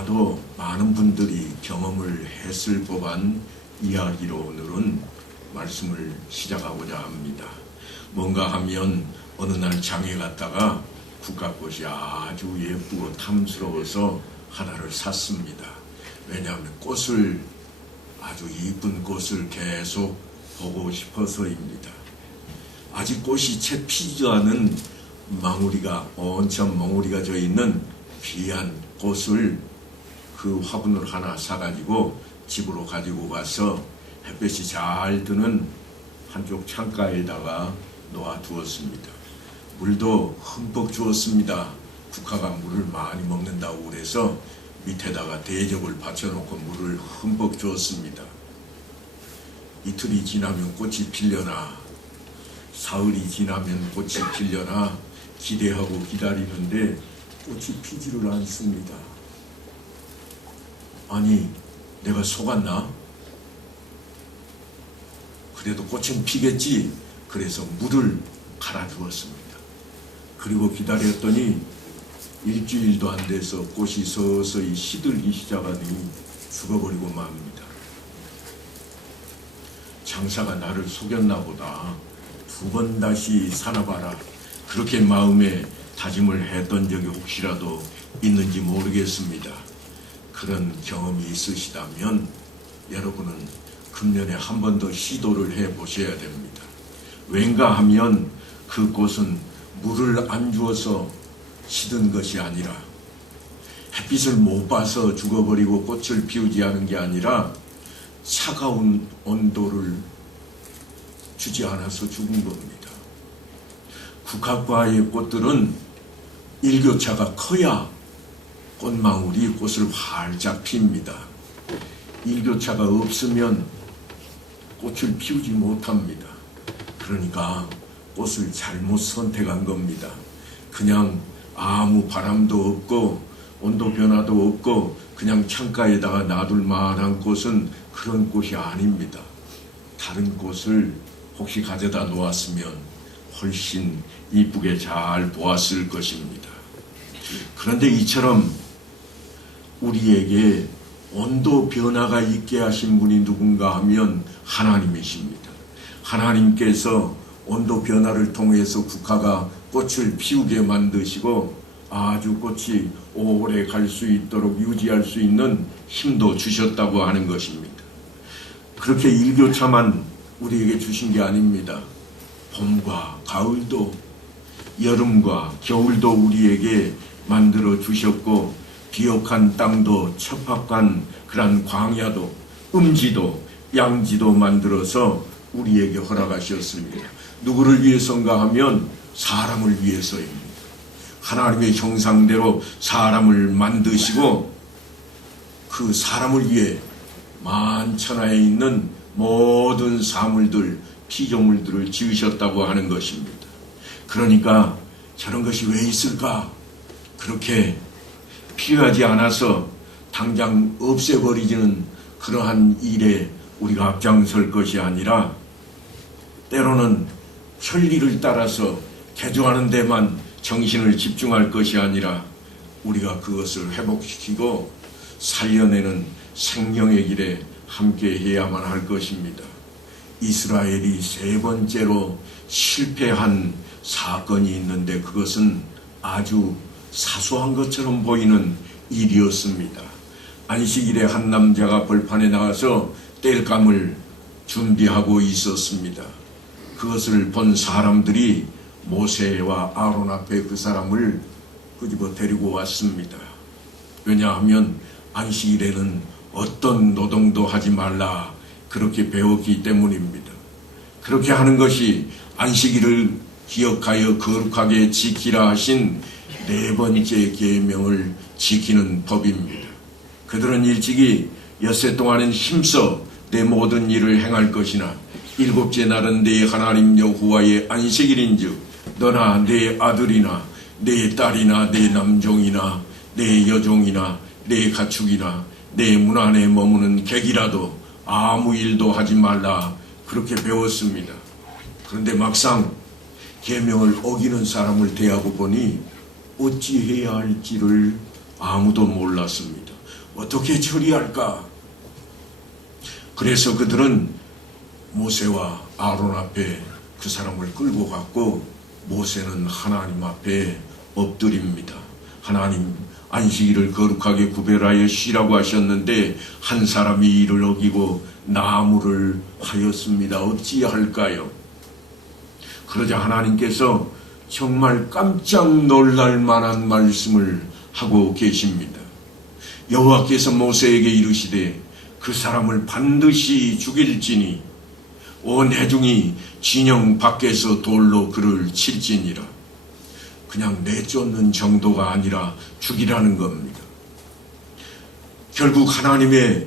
아마도 많은 분들이 경험을 했을 법한 이야기로 오늘은 말씀을 시작하고자 합니다. 뭔가 하면 어느 날 장에 갔다가 국화꽃이 아주 예쁘고 탐스러워서 하나를 샀습니다. 왜냐하면 꽃을, 아주 이쁜 꽃을 계속 보고 싶어서입니다. 아직 꽃이 채 피지 않은 망우리가, 온천 멍우리가 져 있는 귀한 꽃을 그 화분을 하나 사가지고 집으로 가지고 가서 햇볕이 잘 드는 한쪽 창가에다가 놓아두었습니다. 물도 흠뻑 주었습니다. 국화가 물을 많이 먹는다고 그래서 밑에다가 대접을 받쳐놓고 물을 흠뻑 주었습니다. 이틀이 지나면 꽃이 필려나, 사흘이 지나면 꽃이 필려나 기대하고 기다리는데 꽃이 피지를 않습니다. 아니, 내가 속았나? 그래도 꽃은 피겠지. 그래서 물을 갈아주었습니다. 그리고 기다렸더니 일주일도 안 돼서 꽃이 서서히 시들기 시작하더니 죽어버리고 맙니다. 장사가 나를 속였나 보다. 두 번 다시 사나봐라. 그렇게 마음에 다짐을 했던 적이 혹시라도 있는지 모르겠습니다. 그런 경험이 있으시다면 여러분은 금년에 한 번 더 시도를 해보셔야 됩니다. 왠가 하면 그 꽃은 물을 안 주어서 시든 것이 아니라, 햇빛을 못 봐서 죽어버리고 꽃을 피우지 않은 게 아니라 차가운 온도를 주지 않아서 죽은 겁니다. 국화과의 꽃들은 일교차가 커야 꽃망울이 꽃을 활짝 핍니다. 일교차가 없으면 꽃을 피우지 못합니다. 그러니까 꽃을 잘못 선택한 겁니다. 그냥 아무 바람도 없고 온도 변화도 없고 그냥 창가에다가 놔둘 만한 꽃은 그런 꽃이 아닙니다. 다른 꽃을 혹시 가져다 놓았으면 훨씬 이쁘게 잘 보았을 것입니다. 그런데 이처럼 우리에게 온도 변화가 있게 하신 분이 누군가 하면 하나님이십니다. 하나님께서 온도 변화를 통해서 국화가 꽃을 피우게 만드시고 아주 꽃이 오래 갈 수 있도록 유지할 수 있는 힘도 주셨다고 하는 것입니다. 그렇게 일교차만 우리에게 주신 게 아닙니다. 봄과 가을도, 여름과 겨울도 우리에게 만들어 주셨고, 비옥한 땅도, 척박한 그런 광야도, 음지도, 양지도 만들어서 우리에게 허락하셨습니다. 누구를 위해서인가 하면 사람을 위해서입니다. 하나님의 형상대로 사람을 만드시고 그 사람을 위해 만천하에 있는 모든 사물들, 피조물들을 지으셨다고 하는 것입니다. 그러니까 저런 것이 왜 있을까? 그렇게 필요하지 않아서 당장 없애버리지는 그러한 일에 우리가 앞장설 것이 아니라, 때로는 편리를 따라서 개조하는 데만 정신을 집중할 것이 아니라 우리가 그것을 회복시키고 살려내는 생명의 길에 함께 해야만 할 것입니다. 이스라엘이 세 번째로 실패한 사건이 있는데 그것은 아주 사소한 것처럼 보이는 일이었습니다. 안식일에 한 남자가 벌판에 나가서 땔감을 준비하고 있었습니다. 그것을 본 사람들이 모세와 아론 앞에 그 사람을 끄집어 데리고 왔습니다. 왜냐하면 안식일에는 어떤 노동도 하지 말라, 그렇게 배웠기 때문입니다. 그렇게 하는 것이 안식일을 기억하여 거룩하게 지키라 하신 네 번째 계명을 지키는 법입니다. 그들은 일찍이 엿새 동안은 힘써 내 모든 일을 행할 것이나 일곱째 날은 내 하나님 여호와의 안식일인즉 너나 내 아들이나 내 딸이나 내 남종이나 내 여종이나 내 가축이나 내 문 안에 머무는 객이라도 아무 일도 하지 말라, 그렇게 배웠습니다. 그런데 막상 계명을 어기는 사람을 대하고 보니 어찌해야 할지를 아무도 몰랐습니다. 어떻게 처리할까? 그래서 그들은 모세와 아론 앞에 그 사람을 끌고 갔고, 모세는 하나님 앞에 엎드립니다. 하나님, 안식일을 거룩하게 구별하여 쉬라고 하셨는데 한 사람이 이를 어기고 나무를 하였습니다. 어찌할까요? 그러자 하나님께서 정말 깜짝 놀랄 만한 말씀을 하고 계십니다. 여호와께서 모세에게 이르시되 그 사람을 반드시 죽일지니 온 회중이 진영 밖에서 돌로 그를 칠지니라. 그냥 내쫓는 정도가 아니라 죽이라는 겁니다. 결국 하나님의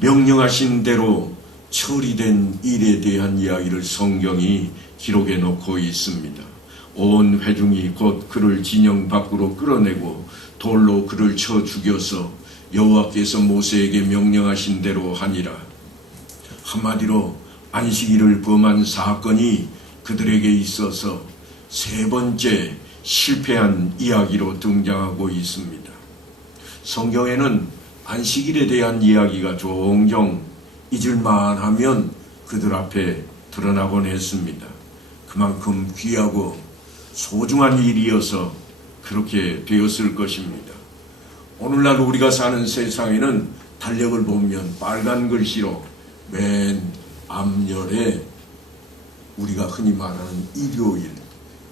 명령하신 대로 처리된 일에 대한 이야기를 성경이 기록해 놓고 있습니다. 온 회중이 곧 그를 진영 밖으로 끌어내고 돌로 그를 쳐 죽여서 여호와께서 모세에게 명령하신 대로 하니라. 한마디로 안식일을 범한 사건이 그들에게 있어서 세 번째 실패한 이야기로 등장하고 있습니다. 성경에는 안식일에 대한 이야기가 종종 잊을만 하면 그들 앞에 드러나곤 했습니다. 그만큼 귀하고 소중한 일이어서 그렇게 되었을 것입니다. 오늘날 우리가 사는 세상에는 달력을 보면 빨간 글씨로 맨 앞열에 우리가 흔히 말하는 일요일,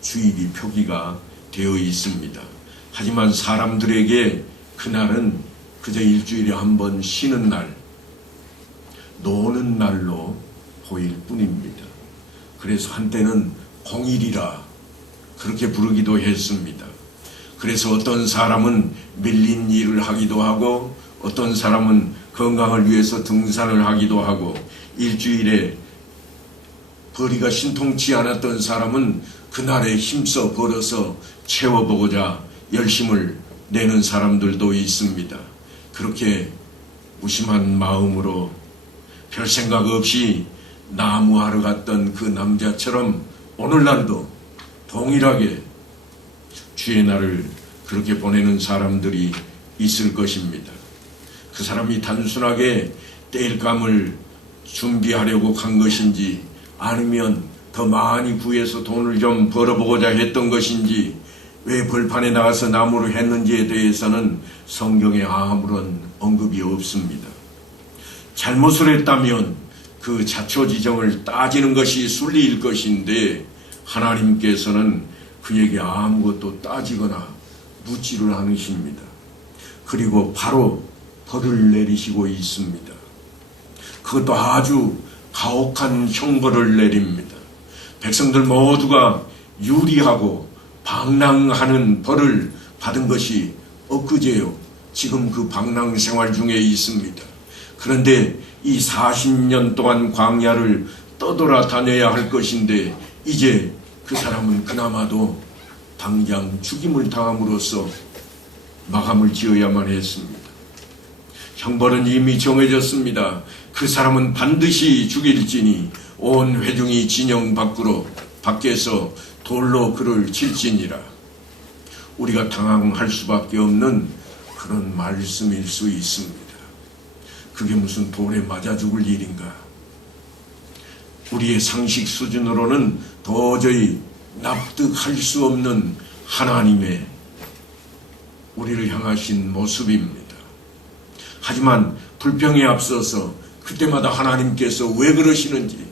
주일이 표기가 되어 있습니다. 하지만 사람들에게 그날은 그저 일주일에 한 번 쉬는 날, 노는 날로 보일 뿐입니다. 그래서 한때는 공일이라 그렇게 부르기도 했습니다. 그래서 어떤 사람은 밀린 일을 하기도 하고 어떤 사람은 건강을 위해서 등산을 하기도 하고 일주일에 벌이가 신통치 않았던 사람은 그날에 힘써 벌어서 채워보고자 열심을 내는 사람들도 있습니다. 그렇게 무심한 마음으로 별 생각 없이 나무하러 갔던 그 남자처럼 오늘날도 동일하게 주의 날을 그렇게 보내는 사람들이 있을 것입니다. 그 사람이 단순하게 땔감을 준비하려고 간 것인지 아니면 더 많이 구해서 돈을 좀 벌어보고자 했던 것인지 왜 벌판에 나가서 나무를 했는지에 대해서는 성경에 아무런 언급이 없습니다. 잘못을 했다면 그 자초지정을 따지는 것이 순리일 것인데 하나님께서는 그에게 아무것도 따지거나 묻지를 않으십니다. 그리고 바로 벌을 내리시고 있습니다. 그것도 아주 가혹한 형벌을 내립니다. 백성들 모두가 유리하고 방랑하는 벌을 받은 것이 엊그제요. 지금 그 방랑 생활 중에 있습니다. 그런데 이 40년 동안 광야를 떠돌아 다녀야 할 것인데 이제 그 사람은 그나마도 당장 죽임을 당함으로써 마감을 지어야만 했습니다. 형벌은 이미 정해졌습니다. 그 사람은 반드시 죽일지니 온 회중이 진영 밖에서 돌로 그를 칠지니라. 우리가 당황할 수밖에 없는 그런 말씀일 수 있습니다. 그게 무슨 돌에 맞아 죽을 일인가? 우리의 상식 수준으로는 도저히 납득할 수 없는 하나님의 우리를 향하신 모습입니다. 하지만 불평에 앞서서 그때마다 하나님께서 왜 그러시는지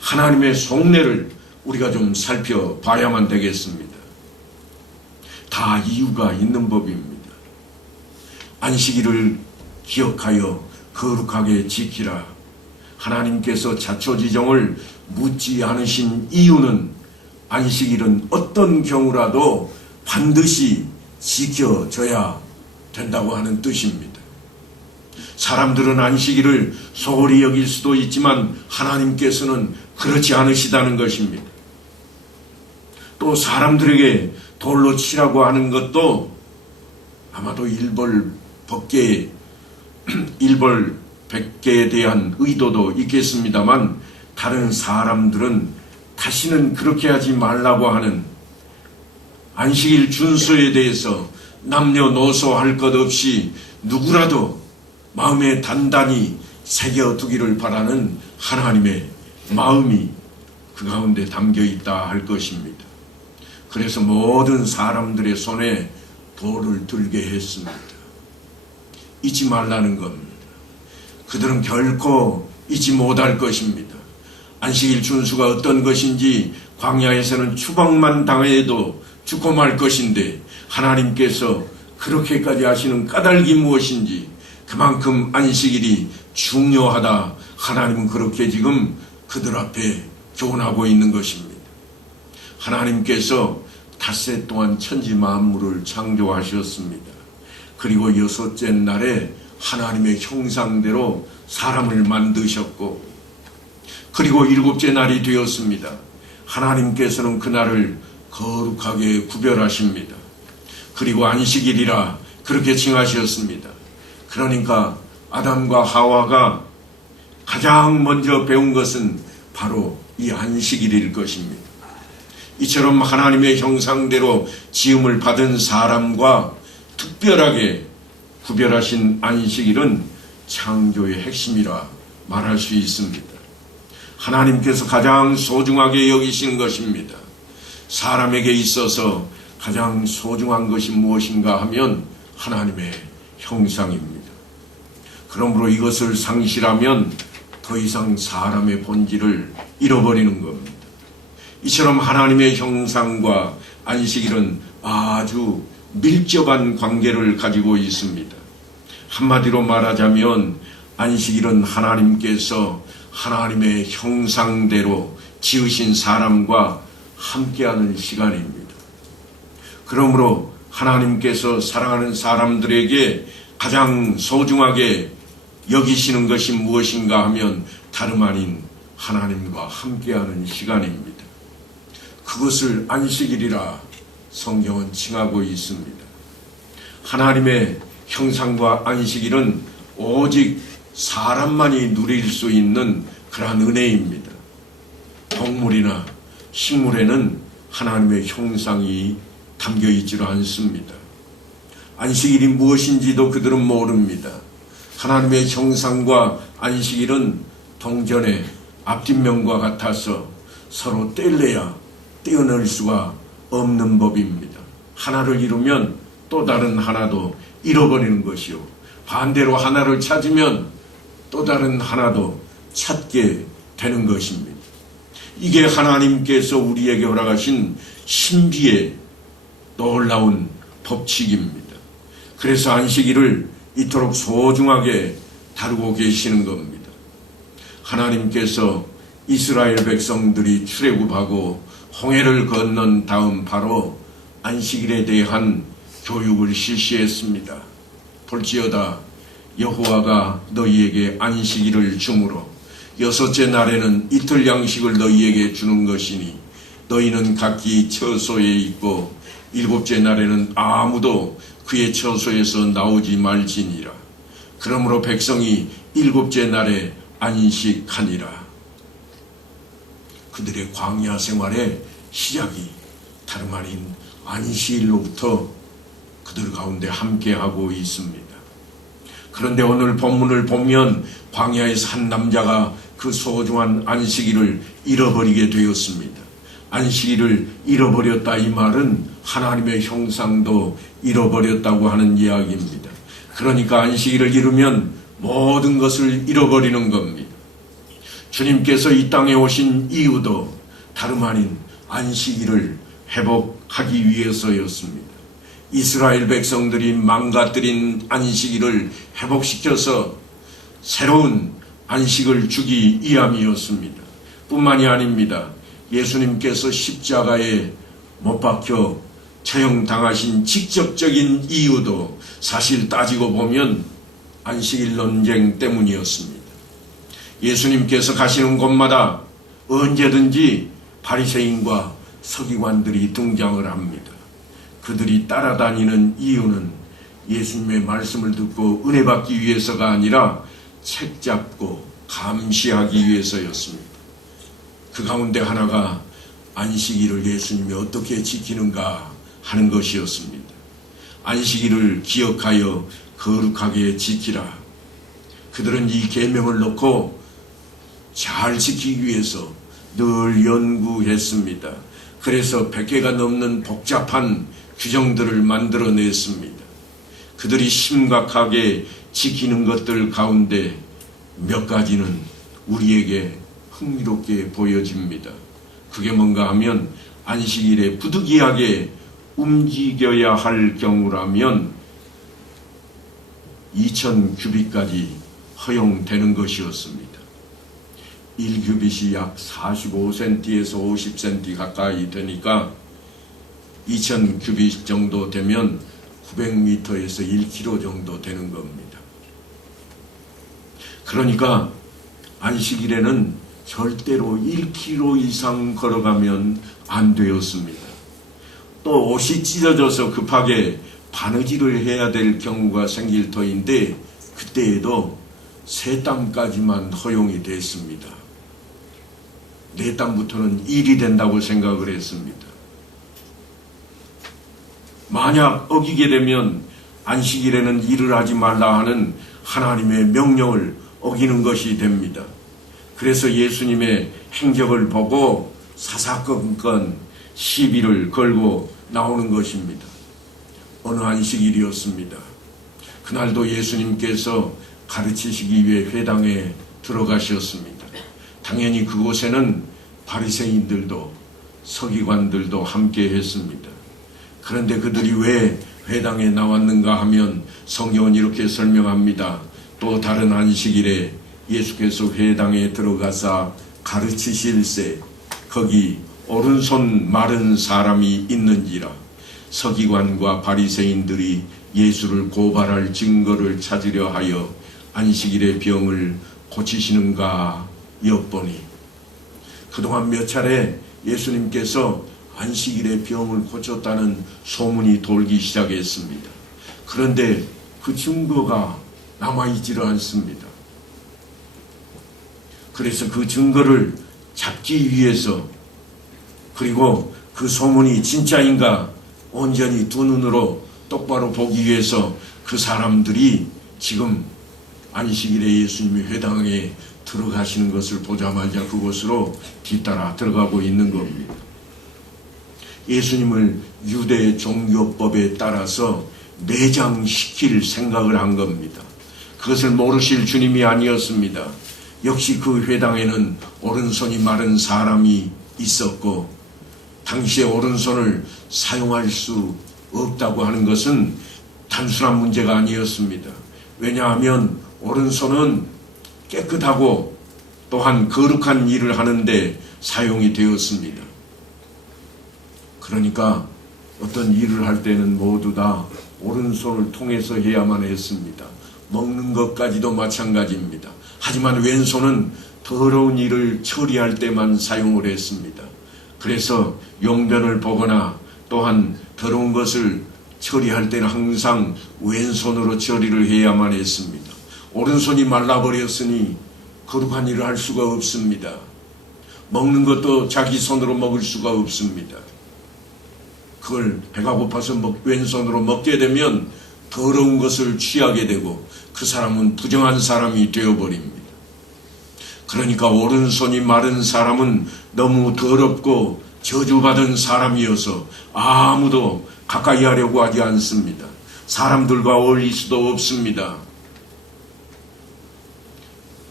하나님의 속내를 우리가 좀 살펴봐야만 되겠습니다. 다 이유가 있는 법입니다. 안식일을 기억하여 거룩하게 지키라. 하나님께서 자초지정을 묻지 않으신 이유는 안식일은 어떤 경우라도 반드시 지켜져야 된다고 하는 뜻입니다. 사람들은 안식일을 소홀히 여길 수도 있지만 하나님께서는 그렇지 않으시다는 것입니다. 또 사람들에게 돌로 치라고 하는 것도 아마도 일벌백계에 대한 의도도 있겠습니다만 다른 사람들은 다시는 그렇게 하지 말라고 하는 안식일 준수에 대해서 남녀노소 할 것 없이 누구라도 마음에 단단히 새겨두기를 바라는 하나님의 마음이 그 가운데 담겨 있다 할 것입니다. 그래서 모든 사람들의 손에 돌을 들게 했습니다. 잊지 말라는 겁니다. 그들은 결코 잊지 못할 것입니다. 안식일 준수가 어떤 것인지 광야에서는 추방만 당해도 죽고 말 것인데 하나님께서 그렇게까지 하시는 까닭이 무엇인지, 그만큼 안식일이 중요하다, 하나님은 그렇게 지금 그들 앞에 교훈하고 있는 것입니다. 하나님께서 닷새 동안 천지 만물을 창조하셨습니다. 그리고 여섯째 날에 하나님의 형상대로 사람을 만드셨고, 그리고 일곱째 날이 되었습니다. 하나님께서는 그날을 거룩하게 구별하십니다. 그리고 안식일이라 그렇게 칭하셨습니다. 그러니까 아담과 하와가 가장 먼저 배운 것은 바로 이 안식일일 것입니다. 이처럼 하나님의 형상대로 지음을 받은 사람과 특별하게 구별하신 안식일은 창조의 핵심이라 말할 수 있습니다. 하나님께서 가장 소중하게 여기시는 것입니다. 사람에게 있어서 가장 소중한 것이 무엇인가 하면 하나님의 형상입니다. 그러므로 이것을 상실하면 더 이상 사람의 본질을 잃어버리는 겁니다. 이처럼 하나님의 형상과 안식일은 아주 밀접한 관계를 가지고 있습니다. 한마디로 말하자면 안식일은 하나님께서 하나님의 형상대로 지으신 사람과 함께하는 시간입니다. 그러므로 하나님께서 사랑하는 사람들에게 가장 소중하게 여기시는 것이 무엇인가 하면 다름 아닌 하나님과 함께하는 시간입니다. 그것을 안식일이라 성경은 칭하고 있습니다. 하나님의 형상과 안식일은 오직 사람만이 누릴 수 있는 그러한 은혜입니다. 동물이나 식물에는 하나님의 형상이 담겨 있지도 않습니다. 안식일이 무엇인지도 그들은 모릅니다. 하나님의 형상과 안식일은 동전의 앞뒷면과 같아서 서로 뗄래야 떼어낼 수가 없는 법입니다. 하나를 잃으면 또 다른 하나도 잃어버리는 것이요, 반대로 하나를 찾으면 또 다른 하나도 찾게 되는 것입니다. 이게 하나님께서 우리에게 허락하신 신비의 놀라운 법칙입니다. 그래서 안식일을 이토록 소중하게 다루고 계시는 겁니다. 하나님께서 이스라엘 백성들이 출애굽하고 홍해를 건넌 다음 바로 안식일에 대한 교육을 실시했습니다. 볼지어다 여호와가 너희에게 안식일을 주므로 여섯째 날에는 이틀 양식을 너희에게 주는 것이니 너희는 각기 처소에 있고 일곱째 날에는 아무도 그의 처소에서 나오지 말지니라. 그러므로 백성이 일곱째 날에 안식하니라. 그들의 광야 생활의 시작이 다름 아닌 안식일로부터 그들 가운데 함께하고 있습니다. 그런데 오늘 본문을 보면 광야에서 한 남자가 그 소중한 안식일을 잃어버리게 되었습니다. 안식일을 잃어버렸다, 이 말은 하나님의 형상도 잃어버렸다고 하는 이야기입니다. 그러니까 안식일을 잃으면 모든 것을 잃어버리는 겁니다. 주님께서 이 땅에 오신 이유도 다름 아닌 안식일을 회복하기 위해서였습니다. 이스라엘 백성들이 망가뜨린 안식일을 회복시켜서 새로운 안식을 주기 위함이었습니다. 뿐만이 아닙니다. 예수님께서 십자가에 못 박혀 처형당하신 직접적인 이유도 사실 따지고 보면 안식일 논쟁 때문이었습니다. 예수님께서 가시는 곳마다 언제든지 바리새인과 서기관들이 등장을 합니다. 그들이 따라다니는 이유는 예수님의 말씀을 듣고 은혜 받기 위해서가 아니라 책 잡고 감시하기 위해서였습니다. 그 가운데 하나가 안식일을 예수님이 어떻게 지키는가 하는 것이었습니다. 안식일을 기억하여 거룩하게 지키라. 그들은 이 계명을 놓고 잘 지키기 위해서 늘 연구했습니다. 그래서 100개가 넘는 복잡한 규정들을 만들어냈습니다. 그들이 심각하게 지키는 것들 가운데 몇 가지는 우리에게 흥미롭게 보여집니다. 그게 뭔가 하면 안식일에 부득이하게 움직여야 할 경우라면 2000규빗까지 허용되는 것이었습니다. 1규빗이 약 45cm에서 50cm 가까이 되니까 2000규빗 정도 되면 900m에서 1km 정도 되는 겁니다. 그러니까 안식일에는 절대로 1km 이상 걸어가면 안 되었습니다. 또 옷이 찢어져서 급하게 바느질을 해야 될 경우가 생길 터인데 그때에도 3땀까지만 허용이 됐습니다. 4땀부터는 1이 된다고 생각을 했습니다. 만약 어기게 되면 안식일에는 일을 하지 말라 하는 하나님의 명령을 어기는 것이 됩니다. 그래서 예수님의 행적을 보고 사사건건 시비를 걸고 나오는 것입니다. 어느 안식일이었습니다. 그날도 예수님께서 가르치시기 위해 회당에 들어가셨습니다. 당연히 그곳에는 바리새인들도 서기관들도 함께 했습니다. 그런데 그들이 왜 회당에 나왔는가 하면 성경은 이렇게 설명합니다. 또 다른 안식일에 예수께서 회당에 들어가사 가르치실세 거기 오른손 마른 사람이 있는지라. 서기관과 바리새인들이 예수를 고발할 증거를 찾으려 하여 안식일의 병을 고치시는가 엿보니 그동안 몇 차례 예수님께서 안식일의 병을 고쳤다는 소문이 돌기 시작했습니다. 그런데 그 증거가 남아있지를 않습니다. 그래서 그 증거를 잡기 위해서 그리고 그 소문이 진짜인가 온전히 두 눈으로 똑바로 보기 위해서 그 사람들이 지금 안식일에 예수님이 회당에 들어가시는 것을 보자마자 그곳으로 뒤따라 들어가고 있는 겁니다. 예수님을 유대 종교법에 따라서 매장시킬 생각을 한 겁니다. 그것을 모르실 주님이 아니었습니다. 역시 그 회당에는 오른손이 마른 사람이 있었고 당시에 오른손을 사용할 수 없다고 하는 것은 단순한 문제가 아니었습니다. 왜냐하면 오른손은 깨끗하고 또한 거룩한 일을 하는데 사용이 되었습니다. 그러니까 어떤 일을 할 때는 모두 다 오른손을 통해서 해야만 했습니다. 먹는 것까지도 마찬가지입니다. 하지만 왼손은 더러운 일을 처리할 때만 사용을 했습니다. 그래서 용변을 보거나 또한 더러운 것을 처리할 때는 항상 왼손으로 처리를 해야만 했습니다. 오른손이 말라버렸으니 거룩한 일을 할 수가 없습니다. 먹는 것도 자기 손으로 먹을 수가 없습니다. 그걸 배가 고파서 왼손으로 먹게 되면 더러운 것을 취하게 되고 그 사람은 부정한 사람이 되어버립니다. 그러니까 오른손이 마른 사람은 너무 더럽고 저주받은 사람이어서 아무도 가까이 하려고 하지 않습니다. 사람들과 어울릴 수도 없습니다.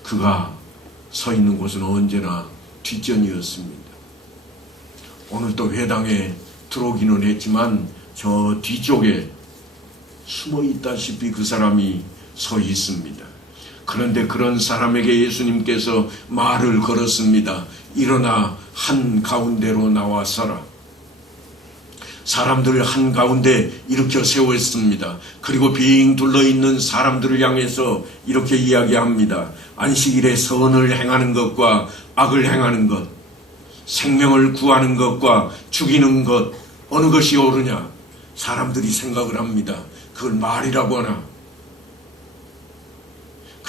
그가 서 있는 곳은 언제나 뒷전이었습니다. 오늘 또 회당에 들어오기는 했지만 저 뒤쪽에 숨어 있다시피 그 사람이 서 있습니다. 그런데 그런 사람에게 예수님께서 말을 걸었습니다. 일어나 한가운데로 나와서라. 사람들을 한가운데 일으켜 세웠습니다. 그리고 빙 둘러있는 사람들을 향해서 이렇게 이야기합니다. 안식일에 선을 행하는 것과 악을 행하는 것, 생명을 구하는 것과 죽이는 것, 어느 것이 옳으냐? 사람들이 생각을 합니다. 그걸 말이라고 하나?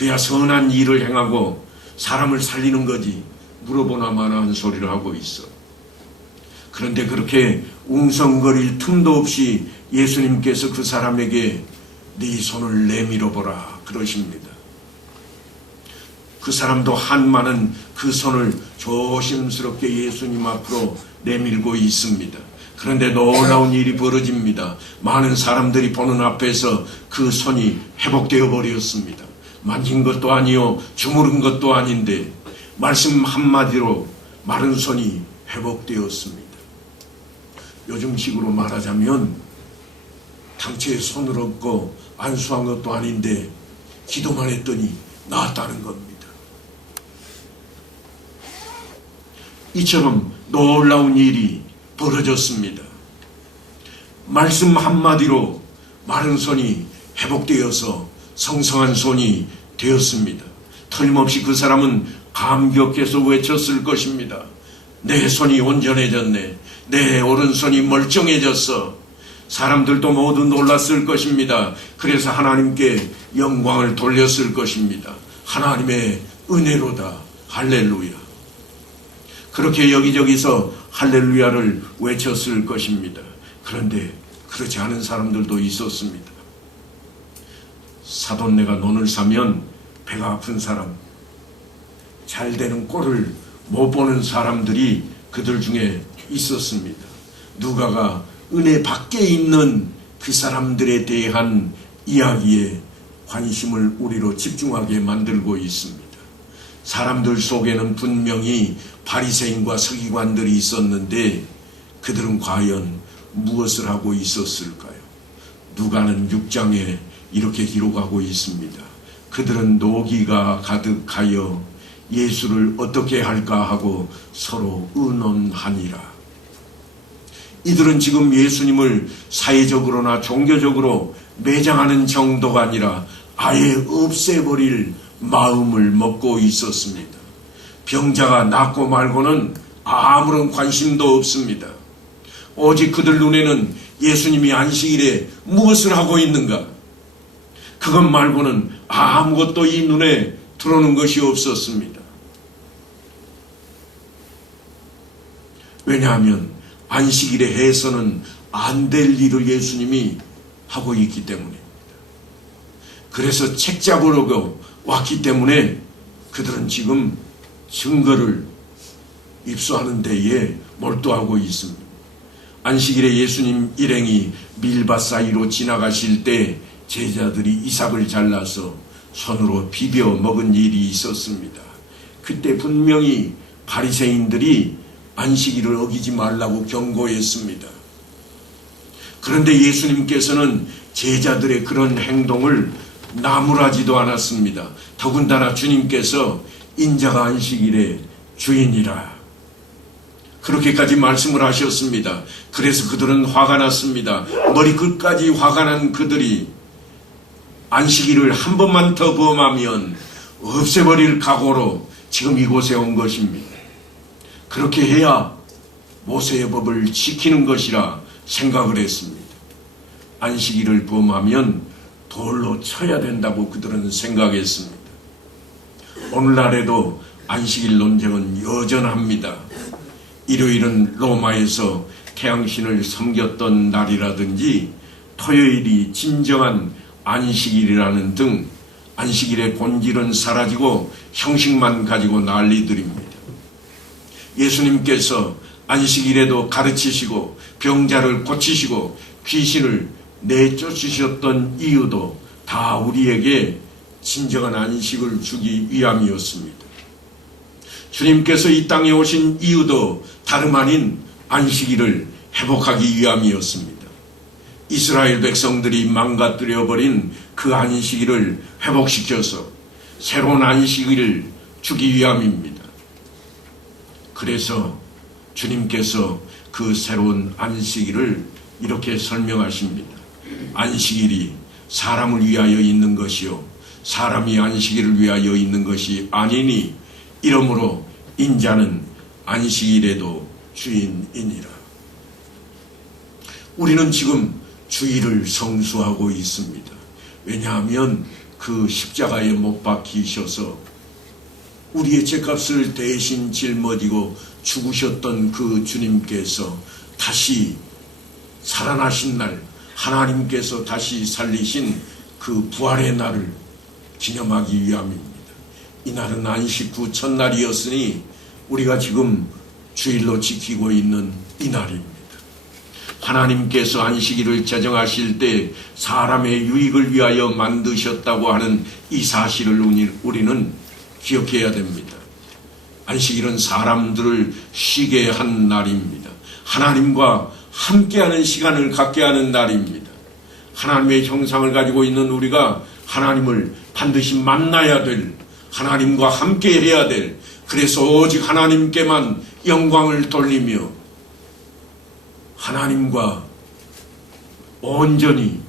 그야 선한 일을 행하고 사람을 살리는 거지. 물어보나 마나 한 소리를 하고 있어. 그런데 그렇게 웅성거릴 틈도 없이 예수님께서 그 사람에게 네 손을 내밀어 보라 그러십니다. 그 사람도 한마는 그 손을 조심스럽게 예수님 앞으로 내밀고 있습니다. 그런데 놀라운 일이 벌어집니다. 많은 사람들이 보는 앞에서 그 손이 회복되어 버렸습니다. 만진 것도 아니요 주무른 것도 아닌데 말씀 한마디로 마른 손이 회복되었습니다. 요즘식으로 말하자면 당초에 손을 얹고 안수한 것도 아닌데 기도만 했더니 나았다는 겁니다. 이처럼 놀라운 일이 벌어졌습니다. 말씀 한마디로 마른 손이 회복되어서 성성한 손이 되었습니다. 틀림없이 그 사람은 감격해서 외쳤을 것입니다. 내 손이 온전해졌네. 내 오른손이 멀쩡해졌어. 사람들도 모두 놀랐을 것입니다. 그래서 하나님께 영광을 돌렸을 것입니다. 하나님의 은혜로다. 할렐루야. 그렇게 여기저기서 할렐루야를 외쳤을 것입니다. 그런데 그렇지 않은 사람들도 있었습니다. 사돈네가 논을 사면 배가 아픈 사람, 잘 되는 꼴을 못 보는 사람들이 그들 중에 있었습니다. 누가가 은혜 밖에 있는 그 사람들에 대한 이야기에 관심을 우리로 집중하게 만들고 있습니다. 사람들 속에는 분명히 바리새인과 서기관들이 있었는데 그들은 과연 무엇을 하고 있었을까요? 누가는 6장에 이렇게 기록하고 있습니다. 그들은 노기가 가득하여 예수를 어떻게 할까 하고 서로 의논하니라. 이들은 지금 예수님을 사회적으로나 종교적으로 매장하는 정도가 아니라 아예 없애버릴 마음을 먹고 있었습니다. 병자가 낫고 말고는 아무런 관심도 없습니다. 오직 그들 눈에는 예수님이 안식일에 무엇을 하고 있는가? 그것 말고는 아무것도 이 눈에 들어오는 것이 없었습니다. 왜냐하면 안식일에 해서는 안 될 일을 예수님이 하고 있기 때문입니다. 그래서 책 잡으려고 왔기 때문에 그들은 지금 증거를 입수하는 데에 몰두하고 있습니다. 안식일에 예수님 일행이 밀밭 사이로 지나가실 때 제자들이 이삭을 잘라서 손으로 비벼 먹은 일이 있었습니다. 그때 분명히 바리새인들이 안식일을 어기지 말라고 경고했습니다. 그런데 예수님께서는 제자들의 그런 행동을 나무라지도 않았습니다. 더군다나 주님께서 인자가 안식일의 주인이라 그렇게까지 말씀을 하셨습니다. 그래서 그들은 화가 났습니다. 머리끝까지 화가 난 그들이 안식일을 한 번만 더 범하면 없애버릴 각오로 지금 이곳에 온 것입니다. 그렇게 해야 모세의 법을 지키는 것이라 생각을 했습니다. 안식일을 범하면 돌로 쳐야 된다고 그들은 생각했습니다. 오늘날에도 안식일 논쟁은 여전합니다. 일요일은 로마에서 태양신을 섬겼던 날이라든지 토요일이 진정한 안식일이라는 등 안식일의 본질은 사라지고 형식만 가지고 난리들입니다. 예수님께서 안식일에도 가르치시고 병자를 고치시고 귀신을 내쫓으셨던 이유도 다 우리에게 진정한 안식을 주기 위함이었습니다. 주님께서 이 땅에 오신 이유도 다름 아닌 안식일을 회복하기 위함이었습니다. 이스라엘 백성들이 망가뜨려버린 그 안식일을 회복시켜서 새로운 안식일을 주기 위함입니다. 그래서 주님께서 그 새로운 안식일을 이렇게 설명하십니다. 안식일이 사람을 위하여 있는 것이요 사람이 안식일을 위하여 있는 것이 아니니 이러므로 인자는 안식일에도 주인이니라. 우리는 지금 주일을 성수하고 있습니다. 왜냐하면 그 십자가에 못 박히셔서 우리의 죄값을 대신 짊어지고 죽으셨던 그 주님께서 다시 살아나신 날, 하나님께서 다시 살리신 그 부활의 날을 기념하기 위함입니다. 이날은 안식 후 첫날이었으니 우리가 지금 주일로 지키고 있는 이날입니다. 하나님께서 안식일을 제정하실 때 사람의 유익을 위하여 만드셨다고 하는 이 사실을 우리는 기억해야 됩니다. 안식일은 사람들을 쉬게 한 날입니다. 하나님과 함께하는 시간을 갖게 하는 날입니다. 하나님의 형상을 가지고 있는 우리가 하나님을 반드시 만나야 될, 하나님과 함께 해야 될, 그래서 오직 하나님께만 영광을 돌리며 하나님과 온전히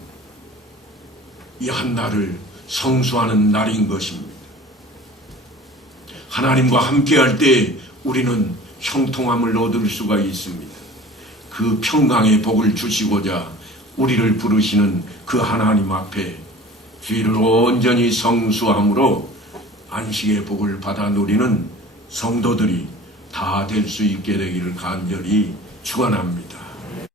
이 한 날을 성수하는 날인 것입니다. 하나님과 함께할 때 우리는 형통함을 얻을 수가 있습니다. 그 평강의 복을 주시고자 우리를 부르시는 그 하나님 앞에 주일을 온전히 성수함으로 안식의 복을 받아 누리는 성도들이 다 될 수 있게 되기를 간절히 축원합니다.